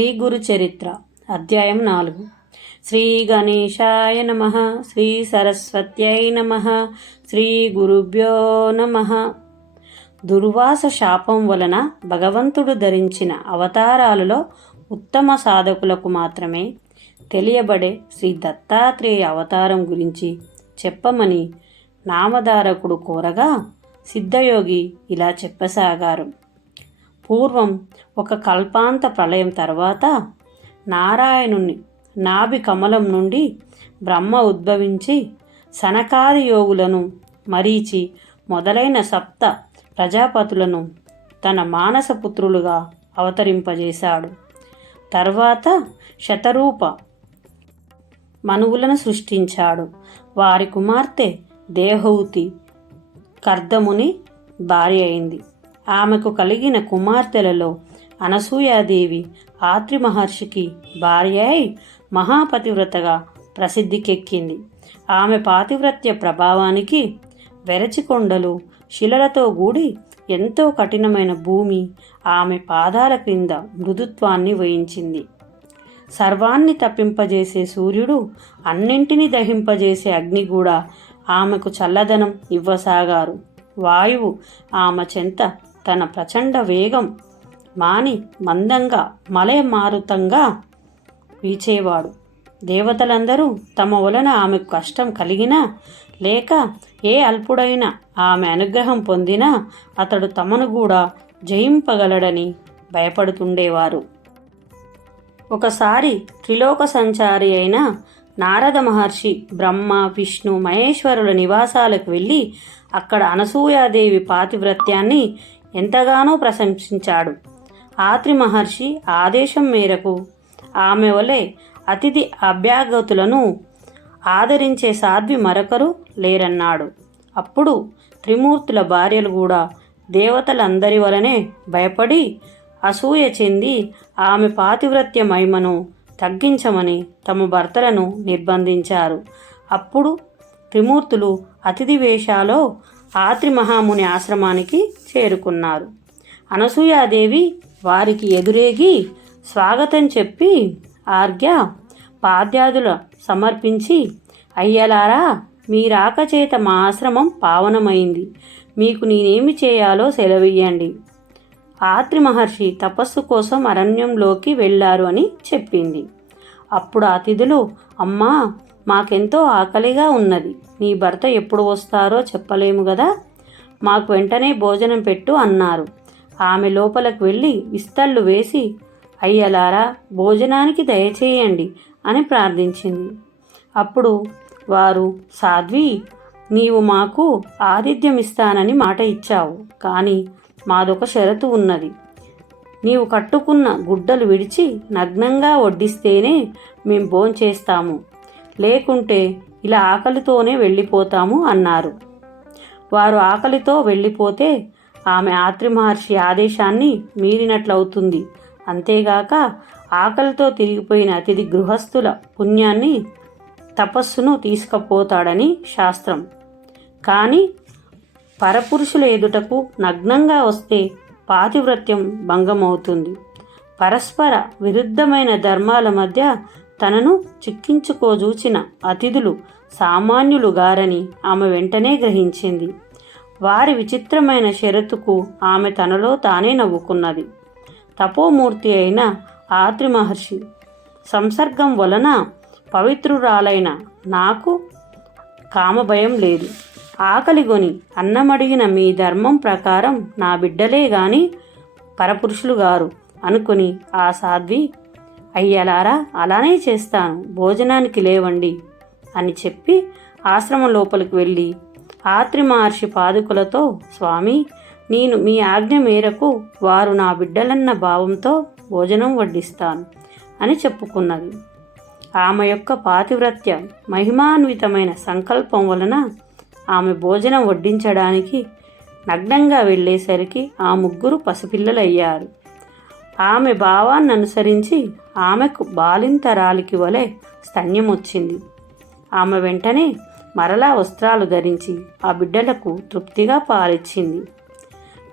శ్రీ గురు చరిత్ర అధ్యాయం నాలుగు. శ్రీ గణేశాయ నమ శ్రీ సరస్వత్యై నమ శ్రీ గురుభ్యో నమ. దుర్వాస శాపం వలన భగవంతుడు ధరించిన అవతారాలలో ఉత్తమ సాధకులకు మాత్రమే తెలియబడే శ్రీ దత్తాత్రేయ అవతారం గురించి చెప్పమని నామధారకుడు కోరగా సిద్ధయోగి ఇలా చెప్పసాగారు. పూర్వం ఒక కల్పాంత ప్రళయం తర్వాత నారాయణుని నాభి కమలం నుండి బ్రహ్మ ఉద్భవించి సనకాది యోగులను మరీచి మొదలైన సప్త ప్రజాపతులను తన మానసపుత్రులుగా అవతరింపజేశాడు. తర్వాత శతరూప మనువులను సృష్టించాడు. వారి కుమార్తె దేహౌతి కర్దముని భార్య అయింది. ఆమెకు కలిగిన కుమార్తెలలో అనసూయాదేవి ఆత్రి మహర్షికి భార్య అయి మహాపతివ్రతగా ప్రసిద్ధికెక్కింది. ఆమె పాతివ్రత్య ప్రభావానికి వెరచికొండలు శిలలతో కూడి ఎంతో కఠినమైన భూమి ఆమె పాదాల క్రింద మృదుత్వాన్ని వహించింది. సర్వాన్ని తప్పింపజేసే సూర్యుడు అన్నింటినీ దహింపజేసే అగ్ని కూడా ఆమెకు చల్లదనం ఇవ్వసాగారు. వాయువు ఆమె చెంత తన ప్రచండ వేగం మాని మందంగా మలయ మారుతంగా వీచేవాడు. దేవతలందరూ తమ వలన ఆమెకు కష్టం కలిగినా లేక ఏ అల్పుడైనా ఆమె అనుగ్రహం పొందినా అతడు తమను కూడా జయింపగలడని భయపడుతుండేవారు. ఒకసారి త్రిలోక సంచారి అయిన నారద మహర్షి బ్రహ్మ విష్ణు మహేశ్వరుల నివాసాలకు వెళ్ళి అక్కడ అనసూయాదేవి పాతివ్రత్యాన్ని ఎంతగానో ప్రశంసించాడు. ఆత్రి మహర్షి ఆదేశం మేరకు ఆమె వలె అతిథి అభ్యాగతులను ఆదరించే సాధ్వి మరొకరు లేరన్నాడు. అప్పుడు త్రిమూర్తుల భార్యలు కూడా దేవతలందరి వలనే భయపడి అసూయ చెంది ఆమె పాతివ్రత్య మహిమను తగ్గించమని తమ భర్తలను నిర్బంధించారు. అప్పుడు త్రిమూర్తులు అతిథి వేషాలో ఆత్రి మహాముని ఆశ్రమానికి చేరుకున్నారు. అనసూయాదేవి వారికి ఎదురేగి స్వాగతం చెప్పి ఆర్గ్య పాద్యాదుల సమర్పించి అయ్యలారా మీ రాకచేత మా ఆశ్రమం పావనమైంది. మీకు నేనేమి చేయాలో సెలవియ్యండి. ఆత్రి మహర్షి తపస్సు కోసం అరణ్యంలోకి వెళ్ళారు అని చెప్పింది. అప్పుడు అతిథులు అమ్మా మాకెంతో ఆకలిగా ఉన్నది. నీ భర్త ఎప్పుడు వస్తారో చెప్పలేము కదా మాకు వెంటనే భోజనం పెట్టు అన్నారు. ఆమె లోపలకు వెళ్ళి విస్తళ్ళు వేసి అయ్యలారా భోజనానికి దయచేయండి అని ప్రార్థించింది. అప్పుడు వారు సాధ్వి నీవు మాకు ఆతిథ్యం ఇస్తానని మాట ఇచ్చావు కానీ మాదొక షరతు ఉన్నది. నీవు కట్టుకున్న గుడ్డలు విడిచి నగ్నంగా వడ్డిస్తేనే మేము భోంచేస్తాము. లేకుంటే ఇలా ఆకలితోనే వెళ్ళిపోతాము అన్నారు. వారు ఆకలితో వెళ్ళిపోతే ఆమె ఆత్రి మహర్షి ఆదేశాన్ని మీరినట్లవుతుంది. అంతేగాక ఆకలితో తిరిగిపోయిన అతిథి గృహస్థుల పుణ్యాన్ని తపస్సును తీసుకపోతాడని శాస్త్రం. కానీ పరపురుషుల ఎదుటకు నగ్నంగా వస్తే పాతివ్రత్యం భంగమవుతుంది. పరస్పర విరుద్ధమైన ధర్మాల మధ్య తనను చిక్కించుకోజూచిన అతిథులు సామాన్యులు గారని ఆమె వెంటనే గ్రహించింది. వారి విచిత్రమైన షరతుకు ఆమె తనలో తానే నవ్వుకున్నది. తపోమూర్తి అయిన ఆత్రి మహర్షి సంసర్గం వలన పవిత్రురాలైన నాకు కామభయం లేదు. ఆకలిగొని అన్నమడిగిన మీ ధర్మం ప్రకారం నా బిడ్డలే గాని పరపురుషులు గారు అనుకుని ఆ సాధ్వి అయ్యలారా అలానే చేస్తాను. భోజనానికి లేవండి అని చెప్పి ఆశ్రమం లోపలికి వెళ్ళి ఆత్రి మహర్షి పాదుకులతో స్వామి నేను మీ ఆజ్ఞ మేరకు వారు నా బిడ్డలన్న భావంతో భోజనం వడ్డిస్తాను అని చెప్పుకున్నది. ఆమె యొక్క పాతివ్రత్య మహిమాన్వితమైన సంకల్పం వలన ఆమె భోజనం వడ్డించడానికి నగ్నంగా వెళ్ళేసరికి ఆ ముగ్గురు పసిపిల్లలయ్యారు. ఆమె భావాన్ని అనుసరించి ఆమెకు బాలింతరాలికి వలె స్తన్యం వచ్చింది ఆమె వెంటనే మరలా వస్త్రాలు ధరించి ఆ బిడ్డలకు తృప్తిగా పాలిచ్చింది.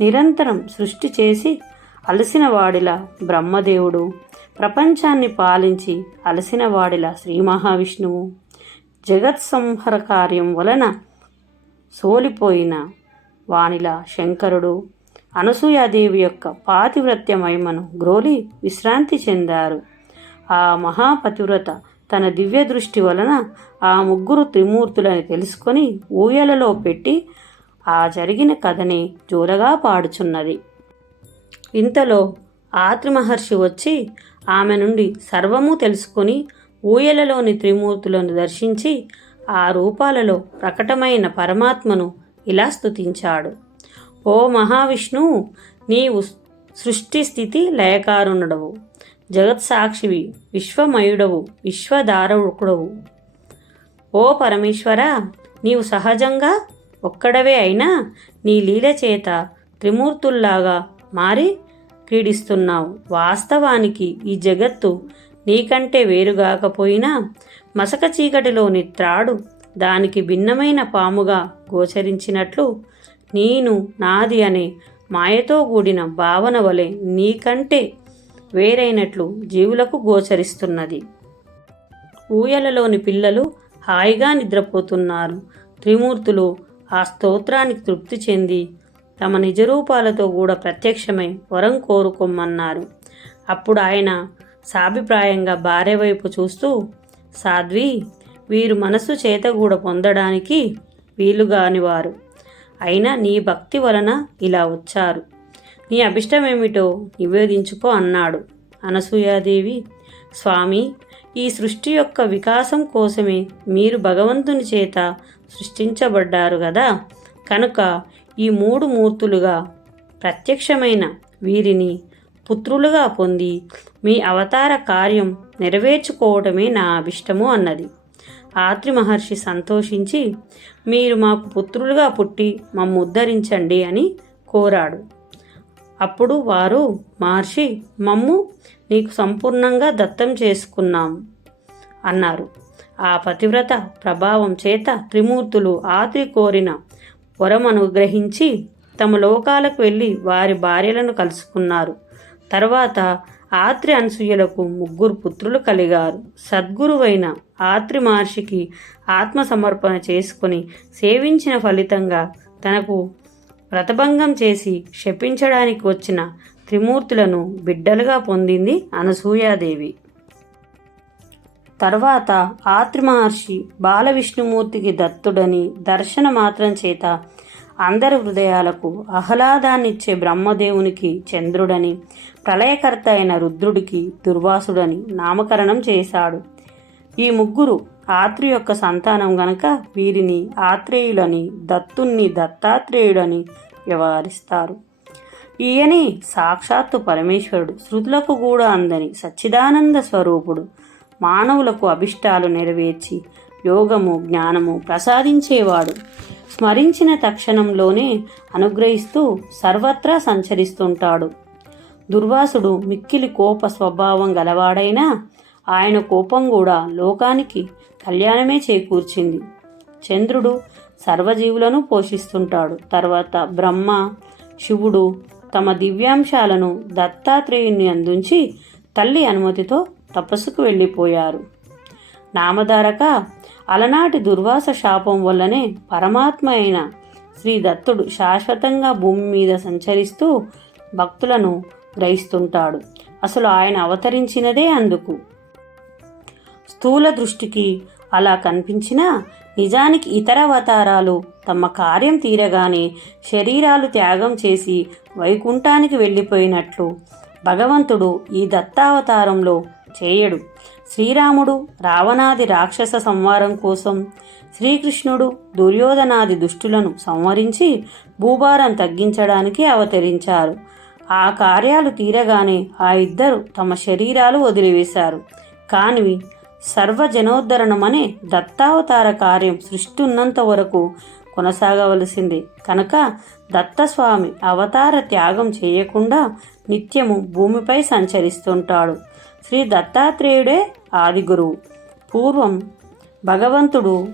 నిరంతరం సృష్టి చేసి అలసిన వాడిలా బ్రహ్మదేవుడు ప్రపంచాన్ని పాలించి అలసిన వాడిలా శ్రీ మహావిష్ణువు జగత్సంహర కార్యం వలన సోలిపోయిన వానిలా శంకరుడు అనసూయాదేవి యొక్క పాతివ్రత్య మహిమను గ్రోలి విశ్రాంతి చెందారు. ఆ మహాపతివ్రత తన దివ్య దృష్టి వలన ఆ ముగ్గురు త్రిమూర్తులని తెలుసుకొని ఊయలలో పెట్టి ఆ జరిగిన కథని జోరగా పాడుచున్నది. ఇంతలో ఆత్రి మహర్షి వచ్చి ఆమె నుండి సర్వము తెలుసుకొని ఊయలలోని త్రిమూర్తులను దర్శించి ఆ రూపాలలో ప్రకటమైన పరమాత్మను ఇలా స్తుతించాడు. ఓ మహావిష్ణువు నీవు సృష్టి స్థితి లయకారుణుడవు. జగత్సాక్షివి విశ్వమయుడవు విశ్వధారకుడవు ఓ పరమేశ్వర నీవు సహజంగా ఒక్కడవే అయినా నీ లీల చేత త్రిమూర్తుల్లాగా మారి క్రీడిస్తున్నావు. వాస్తవానికి ఈ జగత్తు నీకంటే వేరుగాకపోయినా మసక చీకటిలోని త్రాడు దానికి భిన్నమైన పాముగా గోచరించినట్లు నేను నాది అనే మాయతో కూడిన భావన వలె నీకంటే వేరైనట్లు జీవులకు గోచరిస్తున్నది. ఊయలలోని పిల్లలు హాయిగా నిద్రపోతున్నారు. త్రిమూర్తులు ఆ స్తోత్రానికి తృప్తి చెంది తమ నిజరూపాలతో కూడా ప్రత్యక్షమై వరం కోరుకోమన్నారు. అప్పుడు ఆయన సాభిప్రాయంగా భార్య వైపు చూస్తూ సాధ్వి వీరు మనసు చేత కూడా పొందడానికి వీలుగానివారు. అయినా నీ భక్తి వలన ఇలా వచ్చారు. నీ అభిష్టమేమిటో నివేదించుకో అన్నాడు. అనసూయాదేవి స్వామి ఈ సృష్టి యొక్క వికాసం కోసమే మీరు భగవంతుని చేత సృష్టించబడ్డారు కదా కనుక ఈ మూడు మూర్తులుగా ప్రత్యక్షమైన వీరిని పుత్రులుగా పొంది మీ అవతార కార్యం నెరవేర్చుకోవటమే నా అభిష్టము అన్నది. ఆత్రి మహర్షి సంతోషించి మీరు మాకు పుత్రులుగా పుట్టి మమ్ము ఉద్ధరించండి అని కోరాడు. అప్పుడు వారు మహర్షి మమ్ము నీకు సంపూర్ణంగా దత్తం చేసుకున్నాం అన్నారు. ఆ పతివ్రత ప్రభావం చేత త్రిమూర్తులు ఆత్రి కోరిన వరం అనుగ్రహించి తమ లోకాలకు వెళ్ళి వారి భార్యలను కలుసుకున్నారు. తర్వాత ఆత్రి అనసూయలకు ముగ్గురు పుత్రులు కలిగారు. సద్గురువైన ఆత్రి మహర్షికి ఆత్మ సమర్పణ చేసుకుని సేవించిన ఫలితంగా తనకు వ్రతభంగం చేసి శపించడానికి వచ్చిన త్రిమూర్తులను బిడ్డలుగా పొందింది అనసూయాదేవి. తర్వాత ఆత్రి మహర్షి బాలవిష్ణుమూర్తికి దత్తుడని దర్శన మాత్రం చేత అందరి హృదయాలకు ఆహ్లాదాన్నిచ్చే బ్రహ్మదేవునికి చంద్రుడని ప్రళయకర్త అయిన రుద్రుడికి దుర్వాసుడని నామకరణం చేశాడు. ఈ ముగ్గురు ఆత్రి యొక్క సంతానం గనక వీరిని ఆత్రేయులని దత్తుణ్ణి దత్తాత్రేయుడని వ్యవహరిస్తారు. ఈయని సాక్షాత్తు పరమేశ్వరుడు. శృతులకు కూడా అందని సచ్చిదానంద స్వరూపుడు మానవులకు అభిష్టాలు నెరవేర్చి యోగము జ్ఞానము ప్రసాదించేవాడు. స్మరించిన తక్షణంలోనే అనుగ్రహిస్తూ సర్వత్రా సంచరిస్తుంటాడు. దుర్వాసుడు మిక్కిలి కోప స్వభావం గలవాడైనా ఆయన కోపం కూడా లోకానికి కళ్యాణమే చేకూర్చింది. చంద్రుడు సర్వజీవులను పోషిస్తుంటాడు. తర్వాత బ్రహ్మ శివుడు తమ దివ్యాంశాలను దత్తాత్రేయుని అందించి తల్లి అనుమతితో తపస్సుకు వెళ్ళిపోయారు. నామధారక అలనాటి దుర్వాస శాపం వల్లనే పరమాత్మ అయిన శ్రీ దత్తుడు శాశ్వతంగా భూమి మీద సంచరిస్తూ భక్తులను గ్రహిస్తుంటాడు. అసలు ఆయన అవతరించినదే అందుకు. స్థూల దృష్టికి అలా కనిపించినా నిజానికి ఇతర అవతారాలు తమ కార్యం తీరగానే శరీరాలు త్యాగం చేసి వైకుంఠానికి వెళ్ళిపోయినట్లు భగవంతుడు ఈ దత్తావతారంలో చేయడు. శ్రీరాముడు రావణాది రాక్షస సంహారం కోసం శ్రీకృష్ణుడు దుర్యోధనాది దుష్టులను సంహరించి భూభారం తగ్గించడానికి అవతరించారు. ఆ కార్యాలు తీరగానే ఆ ఇద్దరు తమ శరీరాలు వదిలివేశారు. కానీ సర్వజనోద్ధరణమనే దత్తావతార కార్యం సృష్టి ఉన్నంత వరకు కొనసాగవలసింది. కనుక దత్తస్వామి అవతార త్యాగం చేయకుండా నిత్యము భూమిపై సంచరిస్తుంటాడు. శ్రీ దత్తాత్రేయుడే ఆదిగురువు. పూర్వం భగవంతుడు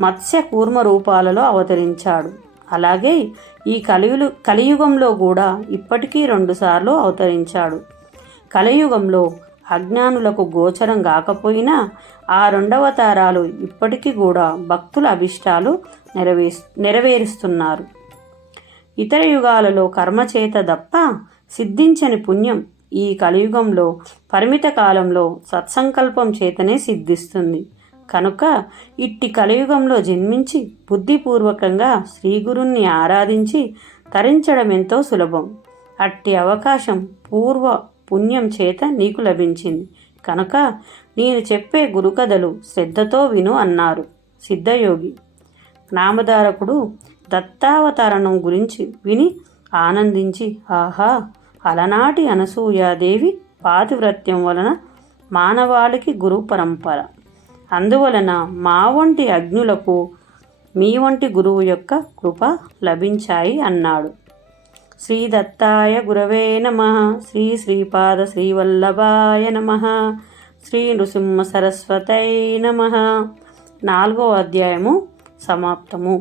మత్స్య కూర్మ రూపాలలో అవతరించాడు. అలాగే ఈ కలియులు కలియుగంలో కూడా ఇప్పటికీ రెండుసార్లు అవతరించాడు. కలియుగంలో అజ్ఞానులకు గోచరం కాకపోయినా ఆ రెండవ తారాలు ఇప్పటికీ కూడా భక్తుల అభిష్టాలు నెరవే నెరవేరుస్తున్నారు. ఇతర యుగాలలో కర్మచేత తప్ప సిద్ధించని పుణ్యం ఈ కలియుగంలో పరిమిత కాలంలో సత్సంకల్పం చేతనే సిద్ధిస్తుంది. కనుక ఇట్టి కలియుగంలో జన్మించి బుద్ధిపూర్వకంగా శ్రీగురుణ్ణి ఆరాధించి తరించడం ఎంతో సులభం. అట్టి అవకాశం పూర్వ పుణ్యం చేత నీకు లభించింది. కనుక నేను చెప్పే గురుకథలు శ్రద్ధతో విను అన్నారు సిద్ధయోగి. నామధారకుడు దత్తావతరణం గురించి విని ఆనందించి ఆహా అలనాటి అనసూయాదేవి పాతివ్రత్యం వలన మానవాళికి గురు పరంపర. అందువలన మా వంటి అజ్ఞులకు మీ వంటి గురువు యొక్క కృప లభించాయి అన్నాడు. శ్రీ దత్తాయ గురవే నమ శ్రీ శ్రీపాద శ్రీవల్లభాయ నమ శ్రీ నృసింహ సరస్వతై నమ. నాలుగో అధ్యాయము సమాప్తము.